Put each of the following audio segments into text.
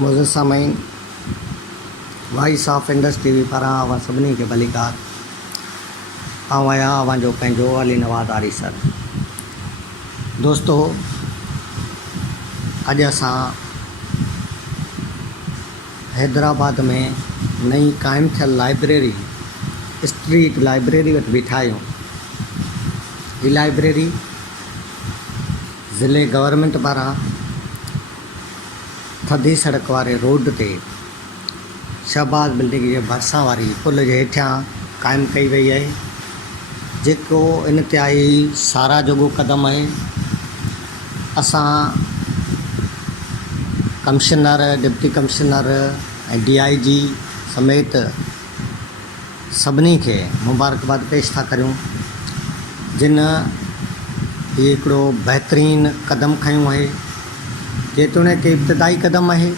मुझे सामीन voice of Indus TV पर आवां सभिनी खे भलीकार आया आवां जो पंहिंजो अली नवाज़ आरी सर। दोस्तों, अॼु असां हैदराबाद में नई क़ाइमु थियल लाइब्रेरी स्ट्रीट लाइब्रेरी वटि बीठा आहियूं। हीअ लाइब्रेरी ज़िले गवर्नमेंट पारां थधी सड़क वारे रोड ते शहबाज बिल्डिंग जे भरिसां वारी पुल जे हेठियां क़ाइमु कई वई आहे, जेको इंतिहाई सारा जोॻो क़दम आहे। असां कमिश्नर, डिप्टी कमिश्नर ऐं DIG समेत सभिनी खे मुबारकबाद पेश था करियूं, जिन हीउ हिकिड़ो बहितरीनु क़दम खयूं आहे। जेतोणीकि इब्तिदाई क़दम आहे,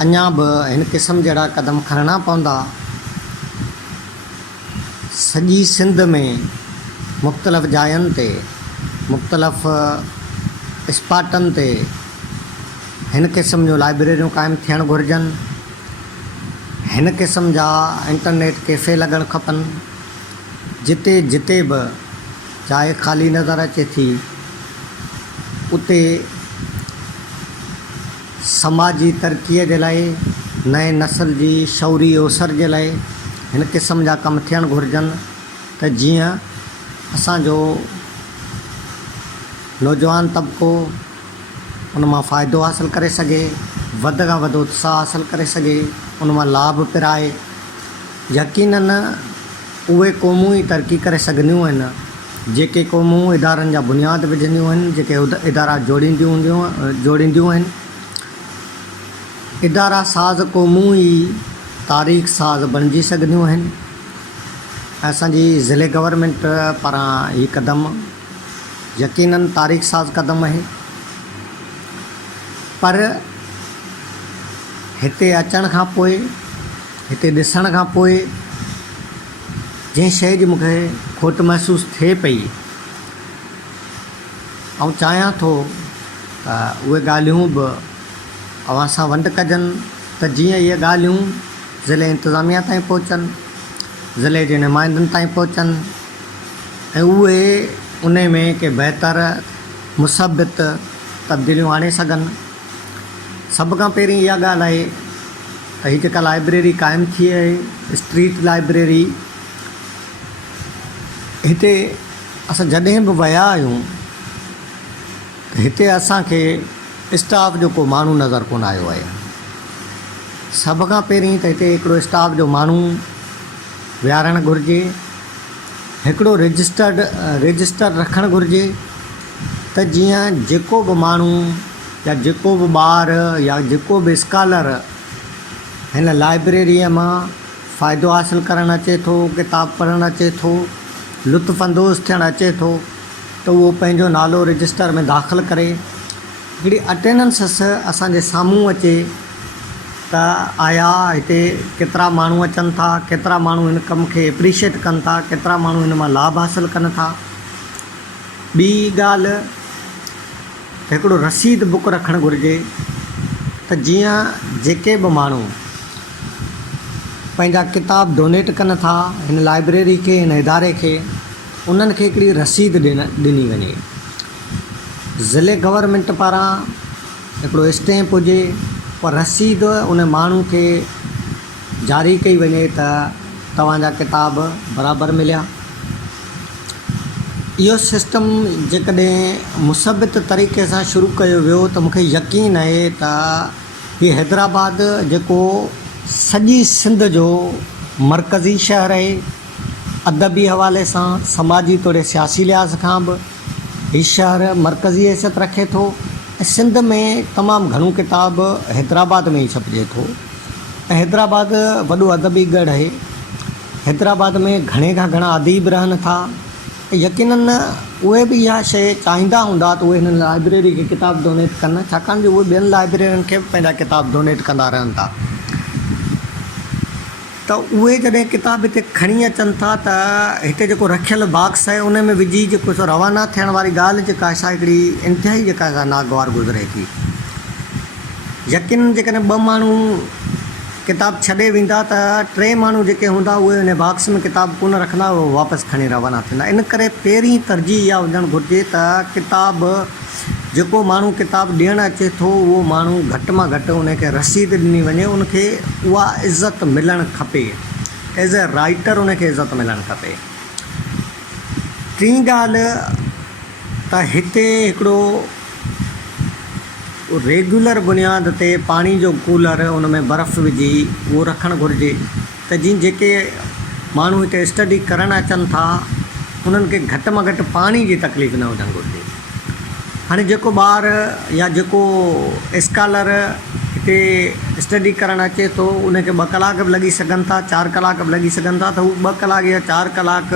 अञा बि हिन क़िस्म जहिड़ा क़दम खणणा पवंदा। सॼी सिंध में मुख़्तलिफ़ जायुनि ते, मुख़्तलिफ़ स्पाटनि ते हिन क़िस्म जो लाइब्रेरियूं क़ाइमु थियणु घुरिजनि। हिन क़िस्म जा इंटरनेट कैफ़े लॻणु खपनि, जिते जिते बि जाइ ख़ाली नज़र अचे थी, उते समाजी तरक़ीअ जे लाइ, नए नस्ल जी शौरी ओसर जे लाइ हिन क़िस्म जा कम थियणु घुरिजनि, त जीअं असांजो नौजवान तबिको उन मां फ़ाइदो हासिलु करे सघे, वध खां वधि उत्साह हासिलु करे सघे, उन मां लाभ पिराए। यकीनन उहे क़ौमूं ई तरक़ी करे सघंदियूं आहिनि जेके क़ौमूं इदारनि जा बुनियाद विझंदियूं आहिनि, जेके इदारा जोड़ींदियूं आहिनि। इदारा साज़ क़ौमूं ई तारीख़ साज़ बणिजी सघंदियूं आहिनि। असांजी ज़िले गवर्नमेंट पारां हीउ क़दम यकीनन तारीख़ साज़ क़दम आहे, पर हिते अचण खां पोइ, हिते ॾिसण खां पोइ जंहिं शइ जी मूंखे खोट महसूसु थिए पई, ऐं चाहियां थो त उहे ॻाल्हियूं बि अवां सां वंड कजनि, त जीअं इहे ॻाल्हियूं ज़िले इंतिज़ामिया ताईं पहुचनि, ज़िले जे नुमाइंदनि ताईं पहुचनि, ऐं उहे उन में के बहितर मुसबित तब्दीलियूं आणे सघनि। सभ खां पहिरीं इहा ॻाल्हि आहे त हीअ जेका लाइब्रेरी क़ाइमु थी आहे, स्ट्रीट लाइब्रेरी, हिते असां जॾहिं बि विया आहियूं त हिते असांखे स्टाफ जो को माण्हू नज़र कोन आयो आहे। सभ खां पहिरीं त हिते हिकिड़ो स्टाफ जो माण्हू विहारणु घुरिजे, हिकिड़ो रजिस्टर रखणु घुरिजे, त जीअं जेको बि माण्हू या जेको बि ॿार या जेको बि स्कॉलर हिन लाइब्रेरीअ मां फ़ाइदो हासिलु करणु अचे थो, किताब पढ़णु अचे थो, लुत्फ़अंदोज़ थियणु अचे थो, त उहो पंहिंजो नालो रजिस्टर में दाख़िल करे हिकिड़ी अटेंडेंस असांजे साम्हूं अचे त आया हिते केतिरा माण्हू अचनि था, केतिरा माण्हू हिन कम खे एप्रिशिएट कनि था, केतिरा माण्हू हिन मां लाभ हासिलु कनि था। ॿी ॻाल्हि, हिकिड़ो रसीद बुक रखणु घुरिजे, त जीअं जेके बि माण्हू पंहिंजा किताब डोनेट कनि था हिन लाइब्रेरी खे, हिन इदारे खे, उन्हनि खे हिकिड़ी रसीद ॾिनी वञे। ज़िले गवर्नमेंट पारां हिकिड़ो स्टैम्प हुजे, पर रसीद उन माण्हू खे जारी कई वञे त तव्हांजा किताब बराबरि मिलिया। इहो सिस्टम जेकॾहिं मुसबित तरीक़े सां शुरू कयो वियो त मूंखे यकीन आहे त हीअ हैदराबाद जेको सॼी सिंध जो मरकज़ी शहर आहे, अदबी हवाले सां, समाजी तौरु सियासी लिहाज़ खां बि हीउ शहर मरकज़ी हैसियत रखे थो, ऐं सिंध में तमामु घणो किताब हैदराबाद में ई छपिजे थो। ऐं हैदराबाद वॾो अदबी गढ़ आहे। हैदराबाद में घणे खां घणा अदीब रहनि था, यकीनन उहे बि इहा शइ चाहींदा हूंदा त उहे हिन लाइब्रेरी खे किताब डोनेट कनि, छाकाणि जो उहे ॿियनि लाइब्रेरियुनि खे पंहिंजा किताब डोनेट कंदा रहनि था। त उहे जॾहिं किताब हिते खणी अचनि था त हिते जेको रखियलु बॉक्स आहे उन में विझी जेको रवाना थियण वारी ॻाल्हि जेका आहे, हिकिड़ी इंतिहाई जेका नागवार गुज़रे थी। यकीन जेकॾहिं 2 माण्हू किताब छॾे वेंदा त 3 माण्हू जेके हूंदा उहे उन बॉक्स में किताब कोन रखंदा, उहो वापसि खणी रवाना थींदा। इन करे पहिरीं तरजीह इहा हुजणु घुरिजे त किताब जेको माण्हू किताब ॾियणु अचे थो उहो माण्हू घटि मां घटि उनखे रसीद ॾिनी वञे, उनखे उहा इज़त मिलणु खपे, एज़ ए राइटर उनखे इज़त मिलणु खपे। टी ॻाल्हि त हिते हिकिड़ो रेगुलर बुनियाद ते पाणी जो कूलर उन में बर्फ़ विझी उहो रखणु घुरिजे, त जीअं जेके माण्हू हिते स्टडी करणु अचनि था उन्हनि खे घटि में घटि पाणी जी तकलीफ़ न हुजणु घुरिजे। हाणे जेको ॿार या जेको स्कॉलर हिते स्टडी करणु अचे थो उनखे 2 कलाक बि लॻी सघनि था, 4 कलाक बि लॻी सघनि था, त हू 2 कलाक या 4 कलाक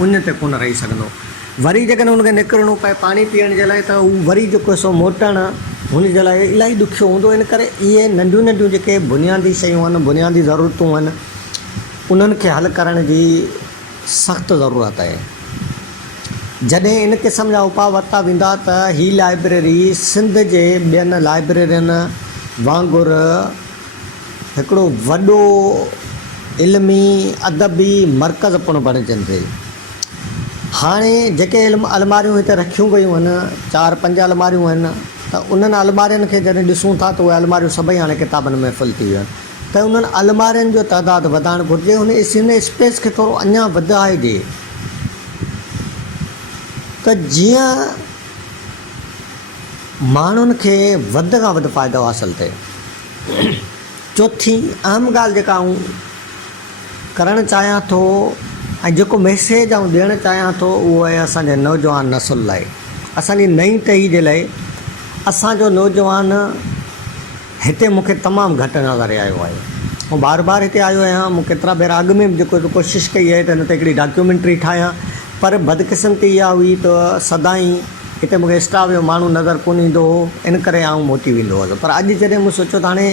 उन ते कोन रही सघंदो। वरी जेकॾहिं हुनखे निकिरणो पए पाणी पीअण जे लाइ त हू वरी जेको सो मोटणु हुन जे लाइ इलाही ॾुखियो हूंदो। इन करे इहे नंढियूं नंढियूं जेके बुनियादी शयूं आहिनि, बुनियादी ज़रूरतूं आहिनि, उन्हनि खे हल करण जी सख़्तु ज़रूरत आहे। जॾहिं इन क़िस्म जा उपाउ वरिता वेंदा त हीअ लाइब्रेरी सिंध जे ॿियनि लाइब्रेरियुनि वांगुरु हिकिड़ो वॾो इल्मी अदबी मर्कज़ पिणु बणिजंदे। हाणे जेके अलमारियूं हिते रखियूं वयूं आहिनि, 4-5 अलमारियूं आहिनि, त उन्हनि अलमारियुनि खे जॾहिं ॾिसूं था त उहे अलमारियूं सभई हाणे किताबनि में फुल थी वियूं आहिनि, त उन्हनि अलमारियुनि जो तइदादु वधाइणु घुरिजे, हुन स्पेस खे थोरो अञा वधाइजे त जीअं माण्हुनि खे वधि खां वधि फ़ाइदो हासिलु थिए। चौथी अहम ॻाल्हि जेका आऊं करणु चाहियां थो ऐं जेको मैसेज आऊं ॾियणु चाहियां थो उहो आहे असांजे नौजवान नसुल लाइ, असांजी नई टही जे लाइ। असांजो नौजवान हिते मूंखे तमामु घटि नज़र आयो आहे। ऐं बार बार हिते आयो आहियां, मूं केतिरा भेरा अॻु में बि जेको कोशिशि कई आहे त हिन ते हिकिड़ी डॉक्यूमेंट्री ठाहियां, पर बदकिस्मती इहा हुई त सदाईं हिते मूंखे स्टाफ जो माण्हू नज़र कोन ईंदो हो, इन करे आउं मोटी वेंदो हुअसि। पर अॼु जॾहिं मूं सोचियो त हाणे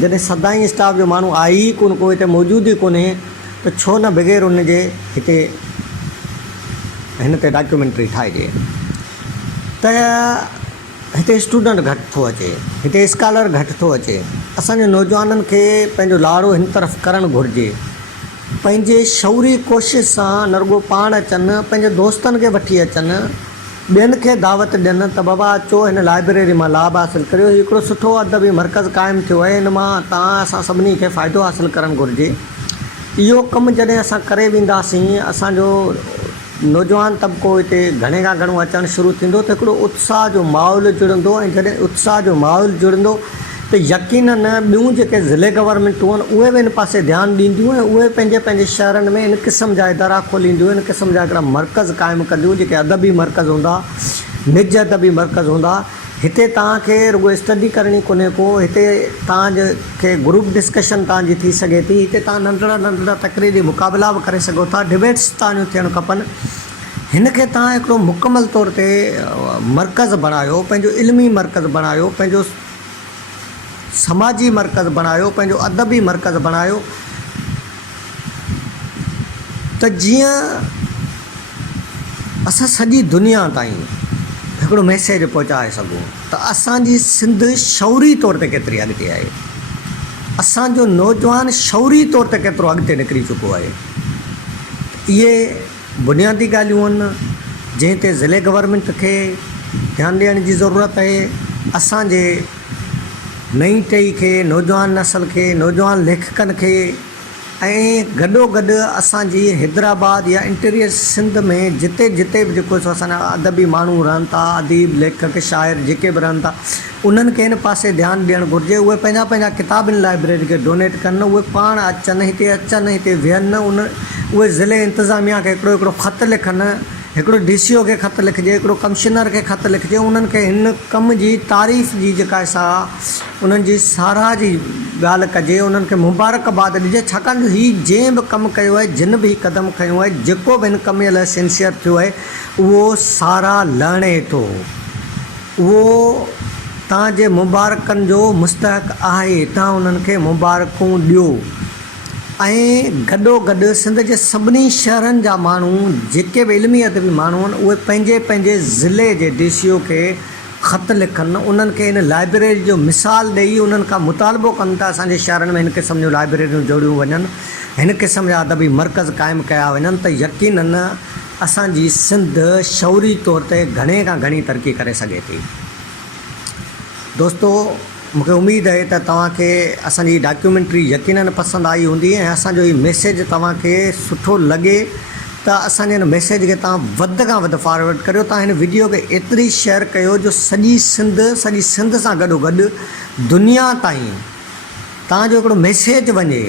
जॾहिं सदाईं स्टाफ जो माण्हू आहे ई कोन को, हिते मौजूदु ई कोन्हे, त छो न बग़ैर उनजे हिते हिन ते डॉक्यूमेंट्री ठाहिजे। त हिते स्टूडेंट घटि थो अचे, हिते स्कॉलर घटि थो अचे। असांजे नौजवाननि खे पंहिंजो लाड़ो हिन तरफ़ करणु घुरिजे, पंहिंजे शौरी कोशिशि सां न रुॻो पाण अचनि, पंहिंजे दोस्तनि खे वठी अचनि, ॿियनि खे दावत ॾियनि त बाबा अचो हिन लाइब्रेरी मां लाभ हासिलु करियो। हिकिड़ो सुठो अदबी मर्कज़ क़ाइमु थियो आहे, हिन मां असां सभिनी खे फ़ाइदो हासिलु करणु घुरिजे। इहो कमु जॾहिं असां करे वेंदासीं, असांजो नौजवान तबिको हिते घणे खां घणो अचणु शुरू थींदो, त हिकिड़ो उत्साह जो माहौल जुड़ंदो। ऐं जॾहिं उत्साह जो माहौल जुड़ंदो त यकीनन ॿियूं जेके ज़िले गवर्नमेंटूं आहिनि उहे बि इन पासे ध्यानु ॾींदियूं, ऐं उहे पंहिंजे पंहिंजे शहरनि में इन क़िस्म जा इदारा खोलींदियूं, इन क़िस्म जा हिकिड़ा मर्कज़ क़ाइमु कंदियूं जेके अदबी मर्कज़ हूंदा, निज अदबी मर्कज़ हूंदा। हिते तव्हांखे रुॻो स्टडी करणी कोन्हे को, हिते तव्हांखे ग्रुप डिस्कशन तव्हांजी थी सघे थी, हिते तव्हां नंढड़ा नंढड़ा तक़रीरी मुक़ाबिला बि करे सघो था, डिबेट्स तव्हांजूं थियणु खपनि। हिन खे तव्हां हिकिड़ो मुकमल तौर ते मर्कज़ बणायो, पंहिंजो इल्मी मर्कज़ बणायो, पंहिंजो समाजी मर्कज़ बणायो, पंहिंजो अदबी मर्कज़ बणायो, त जीअं असां सॼी दुनिया ताईं हिकिड़ो मैसेज पहुचाए सघूं त असांजी सिंध शौरी तौर ते केतिरी अॻिते आहे, असांजो नौजवान शौरी तौर ते केतिरो अॻिते निकिरी चुको आहे। इहे बुनियादी ॻाल्हियूं आहिनि जंहिं ते ज़िले गवर्नमेंट खे ध्यानु ॾियण जी ज़रूरत आहे। असांजे नई टही खे, नौजवान नसल खे, नौजवान लेखकनि खे, ऐं गॾोगॾु असांजी हैदराबाद या इंटीरियर सिंध में जिते जिते बि जेको असांजा अदबी माण्हू रहनि था, अदीब लेखक शाइर जेके बि रहनि था, उन्हनि खे हिन पासे ध्यानु ॾियणु घुरिजे। उहे पंहिंजा पंहिंजा किताब इन लाइब्रेरी खे डोनेट कनि, उहे पाण अचनि, हिते विहनि, उहे ज़िले इंतिज़ामिया खे हिकिड़ो हिकिड़ो ख़तु लिखनि, हिकिड़ो DCO खे ख़तु लिखिजे, हिकिड़ो कमिश्नर खे ख़तु लिखिजे, उन्हनि खे हिन कम जी तारीफ़ जी जेका सा उन्हनि जी साराह जी ॻाल्हि कजे, उन्हनि खे मुबारकबाद ॾिजे। छाकाणि जो हीउ जंहिं बि कमु कयो आहे, जिन बि क़दम खयो आहे, जेको बि हिन कम लाइ सिंसियर थियो आहे, उहो साराह लहणे थो, उहो तव्हांजे मुबारकनि जो मुस्तहक़ आहे। तव्हां उन्हनि खे मुबारकूं ॾियो। ऐं गॾोगॾु सिंध जे सभिनी शहरनि जा माण्हू जेके बि इल्मी अदबी माण्हू आहिनि, उहे पंहिंजे पंहिंजे ज़िले जे DCO खे ख़त लिखनि, उन्हनि खे इन लाइब्रेरी जो मिसाल ॾेई उन्हनि खां मुतालबो कनि था असांजे शहरनि में हिन क़िस्म जूं लाइब्रेरियूं जोड़ियूं वञनि, हिन क़िस्म जा अदबी मर्कज़ क़ाइमु कया वञनि, त यकीनन असांजी सिंध शौरी तौर ते घणे खां घणी तरक़ी करे सघे थी। दोस्तो, मूंखे उमेदु आहे त तव्हांखे असांजी डॉक्यूमेंट्री यकीनन पसंदि आई हूंदी ऐं असांजो हीउ मैसेज तव्हांखे सुठो लॻे त असांजे हिन मैसेज खे तव्हां वधि खां वधि फॉरवर्ड करियो। तव्हां हिन वीडियो खे एतिरी शेयर कयो जो सॼी सिंध सां गॾोगॾु दुनिया ताईं तव्हांजो हिकिड़ो मैसेज वञे,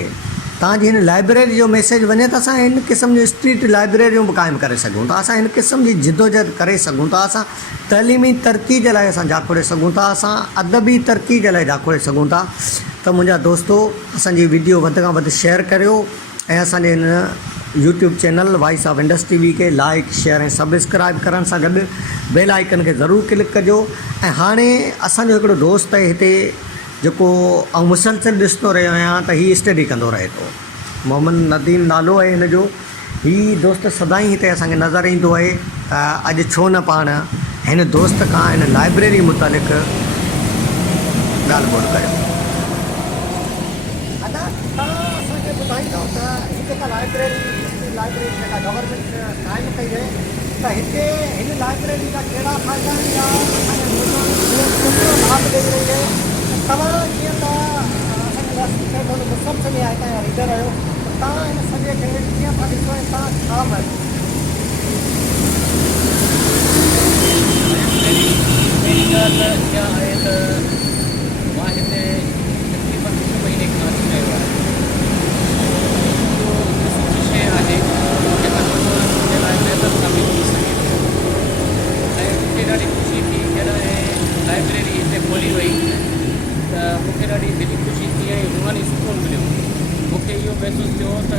तव्हांजी हिन लाइब्रेरी जो मैसेज वञे त असां हिन क़िस्म जूं स्ट्रीट लाइब्रेरियूं बि क़ाइमु करे सघूं था, असां हिन क़िस्म जी जिदोजहद करे सघूं था, असां तइलीमी तरक़ी जे लाइ असां जाखोड़े सघूं था, असां अदबी तरक़ी जे लाइ जाखोड़े सघूं था। त मुंहिंजा दोस्तो, असांजी वीडियो वधि खां वधि शेयर करियो ऐं असांजे हिन YouTube channel voice of Indus TV के लाइक शेयर ऐं सब्सक्राइब करण सां गॾु बेल आइकन खे ज़रूरु क्लिक कजो। ऐं हाणे असांजो हिकिड़ो दोस्त आहे हिते जेको ऐं मुसलसिल ॾिसंदो रहियो आहियां त हीउ स्टडी कंदो रहे थो, मोहम्मद नदीम नालो आहे हिन जो। हीउ दोस्त सदाईं हिते असांखे नज़र ईंदो आहे। अॼु छो न पाण हिन दोस्त खां हिन लाइब्रेरी मुतालिक़ ॻाल्हि ॿोल कयूं। असांखे ॿुधाईंदो त हिते जेका लाइब्रेरी जेका गवर्नमेंट क़ाइमु कई आहे, त हिते हिन लाइब्रेरी जा कहिड़ा फ़ाइदा आहिनि या असांजे केतिरो लाभ ॾेई रही आहे। तव्हां जीअं त असांजे मुसलसिल आहे तव्हां रीडर आहियो, त तव्हां हिन सॼे खे कीअं था ॾिसो ऐं तव्हां छा महसूसु? मेरी ॻाल्हि इहा आहे त मां हिते तक़रीबन 2 महीने खां अची रहियो आहियां। सुठी शइ आहे जेका मुंहिंजे लाइ बहितर साबित थी सघे थी ऐं मूंखे ॾाढी ख़ुशी थी जॾहिं लाइब्रेरी हिते खोली वई त मूंखे ॾाढी दिली ख़ुशी थी ऐं रूहानी सुकून मिलियो। मूंखे इहो महसूसु थियो त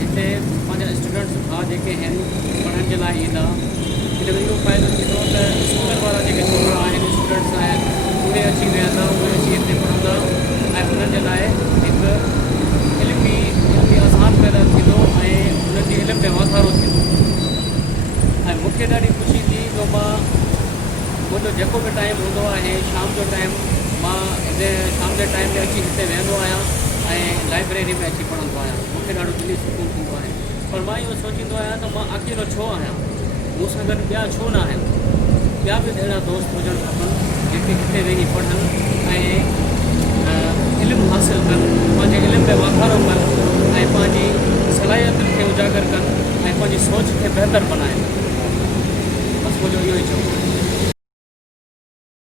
हिते पंहिंजा स्टूडेंट्स भाउ जेके आहिनि पढ़ण जे लाइ ईंदा, हिन में इहो फ़ाइदो थींदो त स्कूल वारा जेके छोकिरा आहिनि स्टूडेंट्स आहिनि उहे अची वेहंदा, उहे अची हिते पढ़ंदा ऐं उन्हनि जे लाइ हिकु इल्मी आसान पैदा थींदो ऐं उन्हनि जे इल्म में वाधारो थींदो। ऐं मूंखे ॾाढी ख़ुशी थी जो मुंहिंजो जेको बि टाइम हूंदो आहे शाम जो टाइम, मां हिते शाम जे टाइम में अची हिते वेहंदो आहियां ऐं लाइब्रेरी में अची पढ़ंदो आहियां। मूंखे ॾाढो दिली सुकून थींदो आहे। पर मां इहो सोचींदो आहियां त मां अकेलो छो आहियां, मूं सां गॾु ॿिया छो न आहिनि। ॿिया बि अहिड़ा दोस्त हुजणु खपनि जेके हिते वेही पढ़नि ऐं इल्मु हासिलु कनि, पंहिंजे इल्म में वाधारो कनि ऐं पंहिंजी सलाहियतुनि खे उजागर कनि ऐं पंहिंजी सोच खे बहितर बनाइनि। बसि मुंहिंजो इहो ई चवणो आहे।